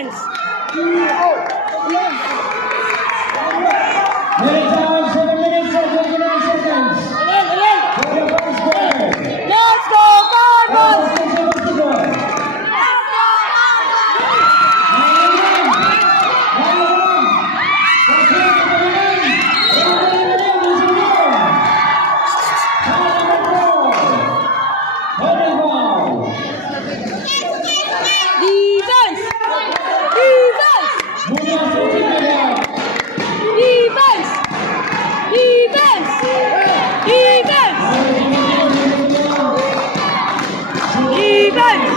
Defense. Minute time, 7 minutes and 29 seconds. For the first quarter. Let's go, Cardinals! Defense! Defense! Defense! Defense! Defense! Defense!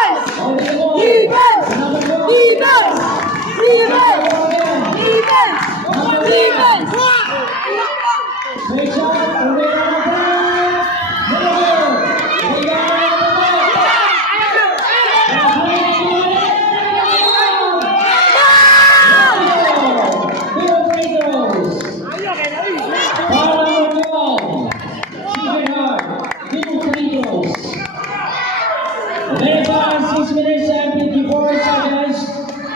Defense! Defense! Defense! Defense! Defense! Minute 6 minutes and 54 seconds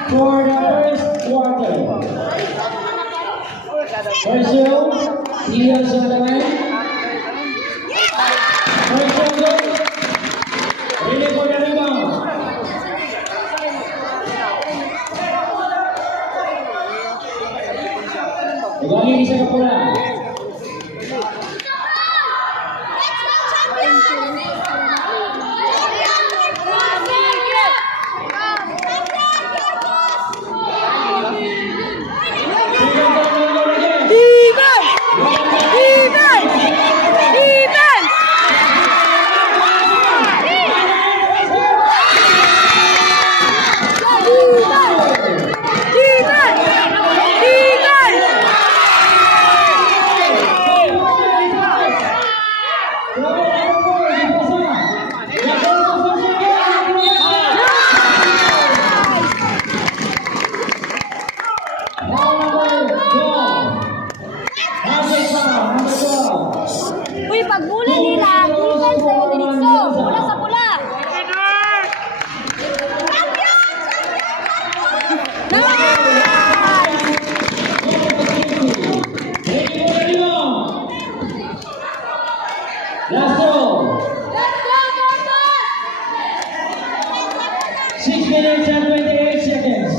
for the first quarter. Brazil, Diaz on the line. First quarter, ready for the rebound. Kembali di sana pula. Uy, pag mula nila, defense na yung diritso. Mula sa pula. Last roll. 6 minutes and 28 seconds.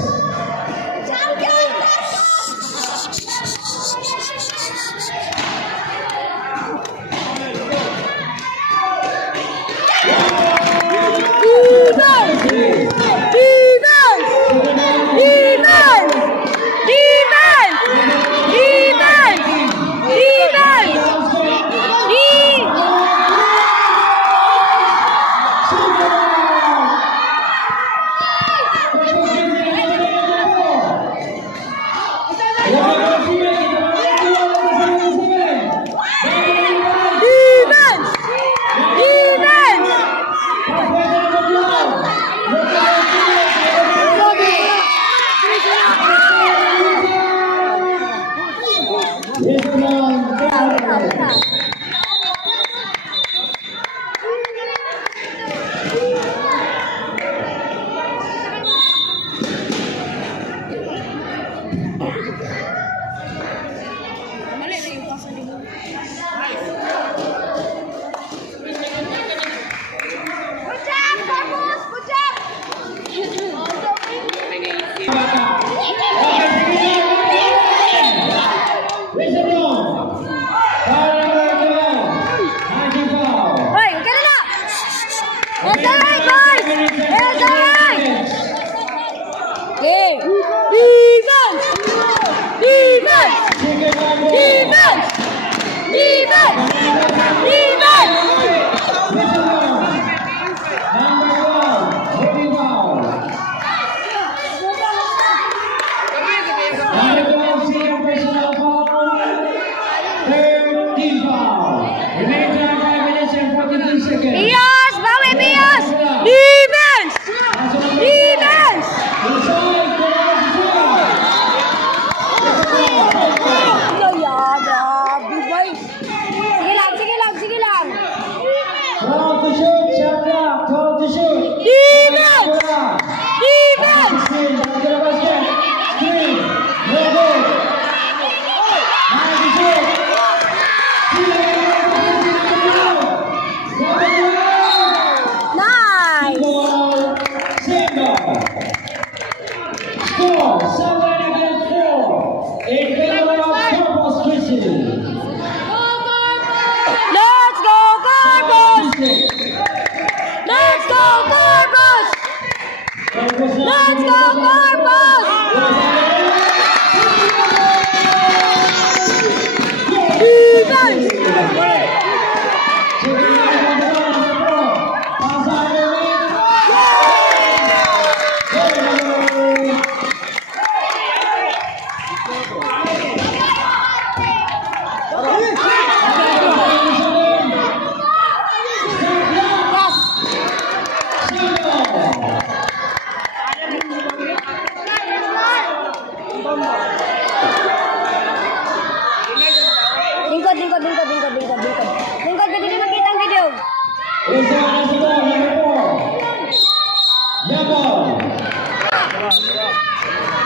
Bias! Bawi, Bias! Defense! Defense! Grabe, boy. Sige lang, sige lang. Let's go, Corpus! Let's go, Corpus! Defense! Lingkod, lingkod, lingkod, lingkod, lingkod, lingkod. Lingkod, pwede na makita ang video.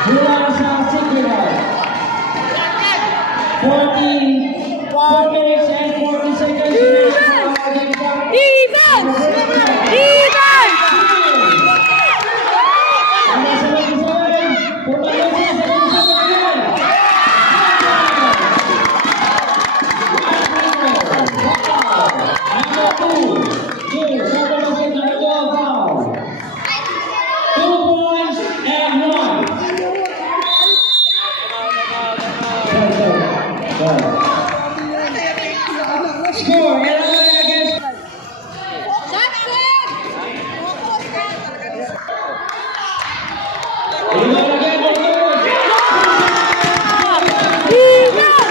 Mula sa Sikiran. 40 minutes and 40 seconds. Defense! Defense! Score, Illinois against Illinois again, Defense!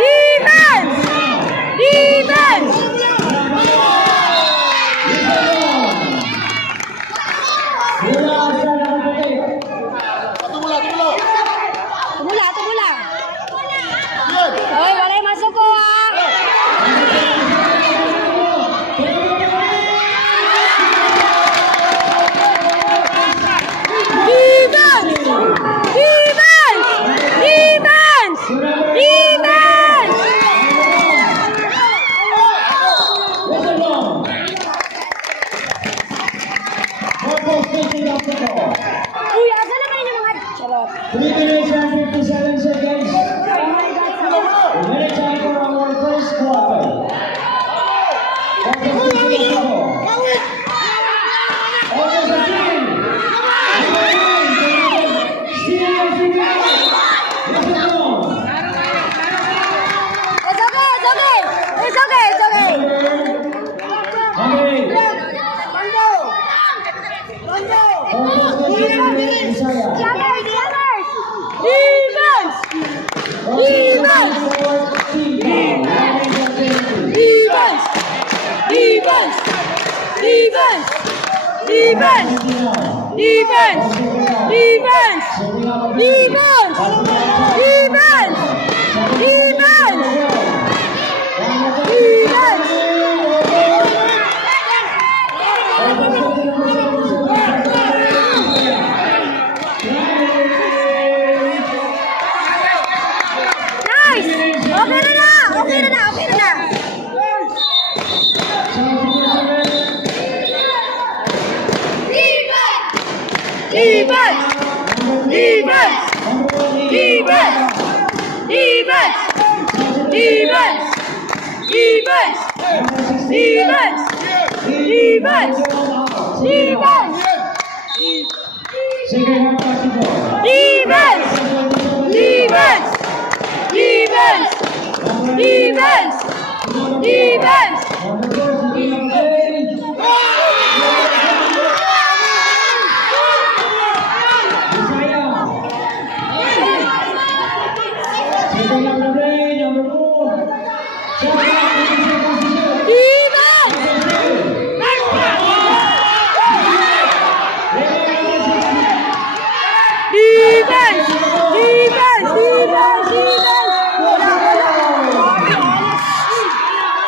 Defense! Defense! Tumula, tumula. Oy, walay masuk ko ah. Defense! Defense! Defense! Defense! Uy, asa na kayo ng mga charot? 3 minutes and 57 seconds. Very time for our first quarter. It's okay, it's okay. It's okay, it's okay. Jammers, jammers. Defense! Defense! Defense! Defense! Defense! Defense! Defense! Defense! Defense! Defense! Defense! Defense! Nice! Okay na na! Okay na na! Okay na na! Defense! Defense! Defense! Defense! Defense! Defense! Defense! Defense! Defense! Second half basketball. Defense! Defense! Defense! Defense! Defense! Defense! Defense! Defense! Defense!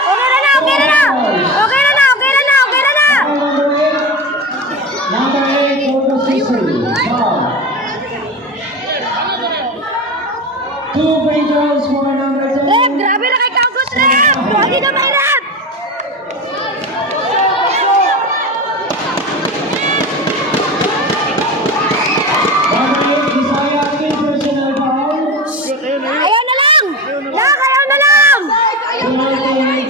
Wala, wala. Okay na na! Okay na na! Okay na na! Okay na na! Okay na na! Number 8 for the Sixers. Two free throws for number 10. Rep! Grabe na kay Campus, Rep! Huwag na may Rep! Number 8, Isaiah King, personal foul. Ayaw na lang! Nak, ayaw na lang! Penalty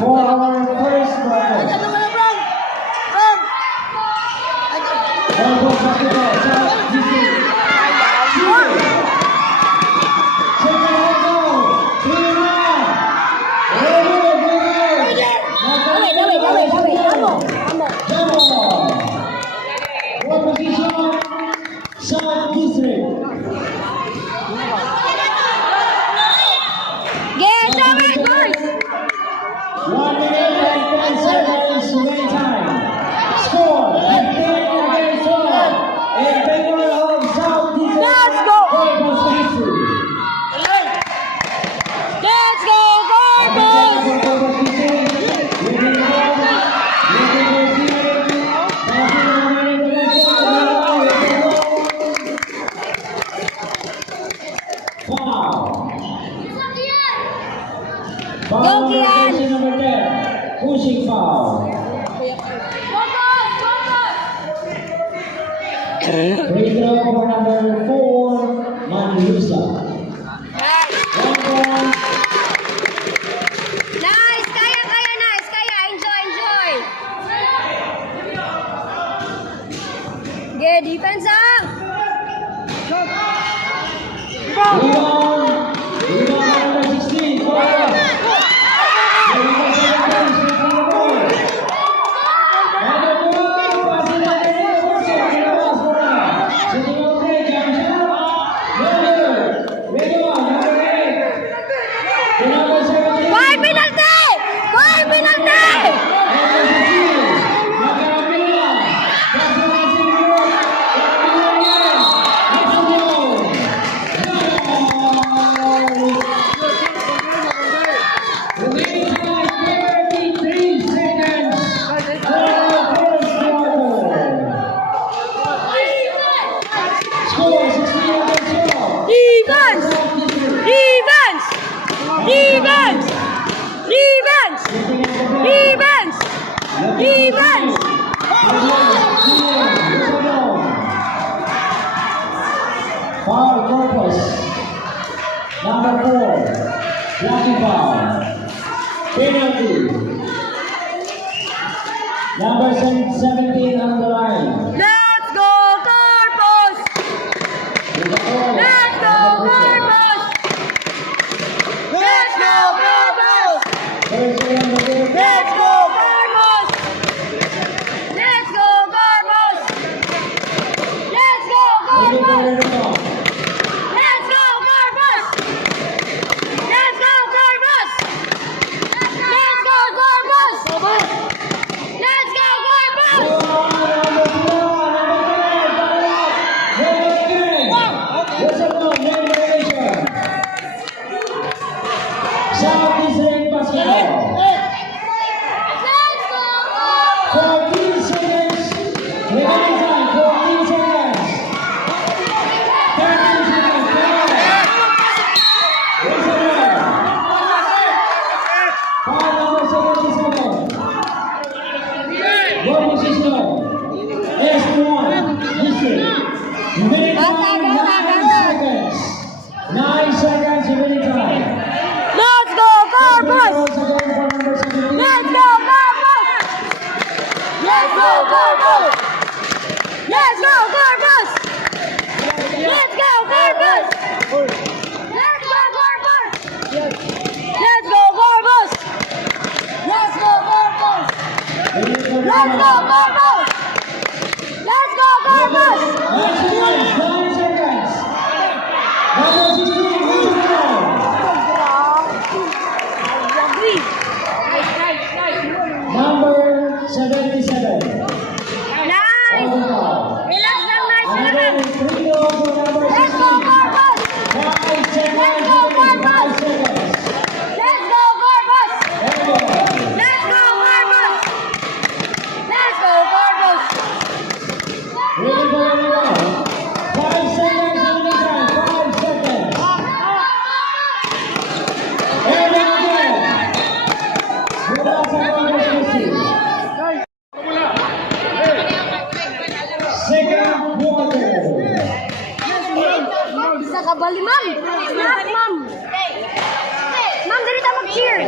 for our first quarter. Volleyball basketball, South District. Second half, 3-1. What position? South District. Get away, boys! 1 minute and 10 seconds remaining time. Score 15 against 12 in favor of South District. Let's go! Volleyball history. Let's go, boys! Foul Go, Kian. number 10, pushing foul. Free throw for number 4, Manusa. 1 point. Nice! Kaya, nice! Kaya! Enjoy! Yeah, defense up! Rebound number 16, Flores. Five penalty! Five penalty! Defense! Defense! Defense! Defense! Defense! Defense! Foul Corpus. Number 4. Blocking foul. Penalty. Number 17 on the line. Let's go, Corpus! Let's go, Corpus! Let's go, Corpus! Let's go, Corpus! Let's go, Corpus! Let's go, Corpus! Let's go, Corpus! Let's go, Corpus! Let's go, Corpus! Let's go, Corpus! South District basketball. 14 seconds. Remaining time, 14 seconds. 13 seconds. Foul number 77. Goal position. S1 District. Remaining time, 9 seconds. 9 seconds remaining time. Let's go, Corpus! Let's go, Corpus! Let's go, Corpus! Let's go, Corpus! Let's go, Corpus! Let's go, Corpus! Let's go, Corpus! Let's go, Corpus! Let's go, Corpus! Let's go, Corpus! 9 seconds. Number 16, moving on. Number 77. Nice! Overall. Relax lang, nice lang. Again, free throw for number Let's go, 16. Corpus! 5 seconds. Let's go, 5 Corpus! seconds. Let's go, Corpus! Over. Let's go, Corpus! Let's go, Corpus! Ready for anyone? 5 seconds remaining time. 5 seconds. And again. Mula sa number 16. Second quarter. Isa ka bali, ma'am! Snap, ma'am! Ma'am, dali tayo mag-cheer!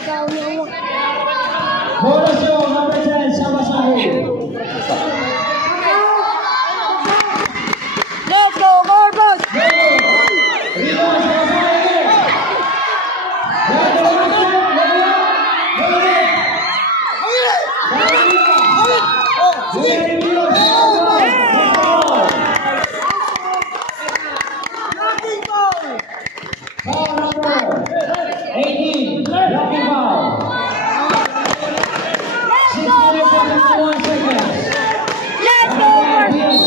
Ikaw niyo. Bonus show number 10, Sabasahi. Let's go, Corpus! Foul number 18, blocking foul. Let's 6 go, minutes and Corpus! 51 seconds. Let's go, Corpus!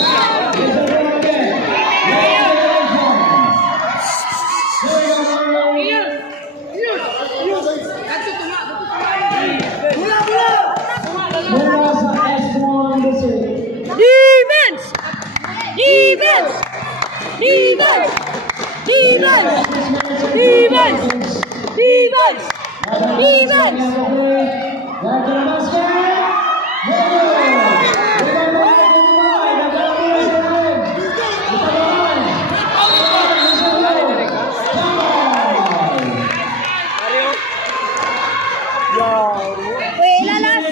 Defense! Defense! Defense! Defense! Defense! Defense! Defense! Wait, lalas!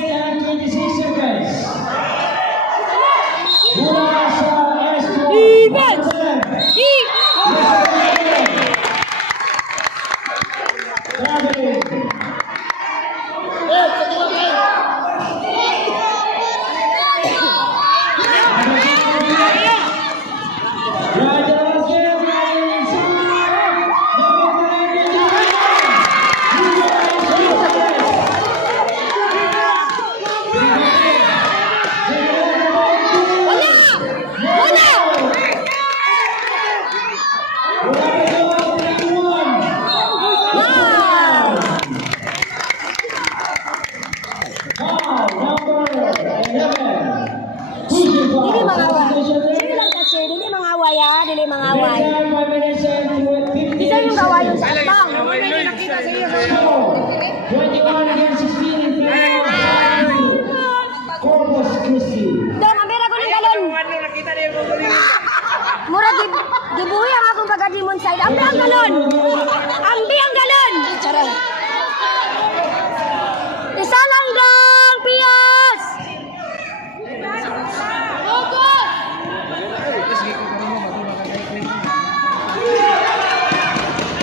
Defense! Dili mangaway. Sige lang kasi, dili mangaway ah, dili mangaway. Bisa yung gawa yung sakbang. 21 against 16 in favor of Corpus Christi. Dahil mabira ko ng galon. Mura gibuhi ang akong pagka-demon side. Ambi ang galon. Ambi ang galon. Charay. Isa lang dong, Pias.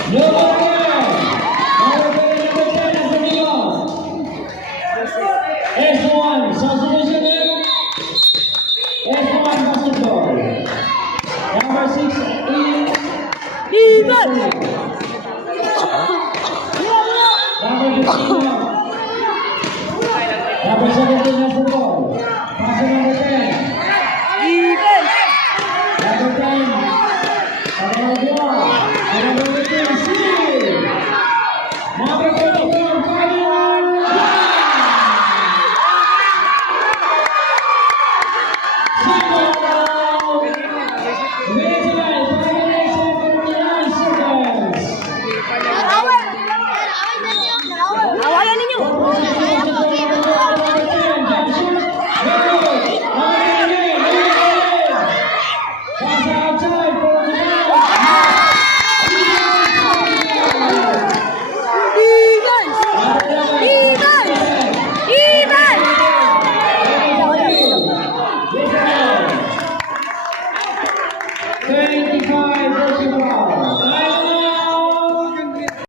No more again. Number 10 as the leader. S1, South Division. S1 basketball. Number 6, Defense. Number 15. Number 17 has the ball. Passer number 10.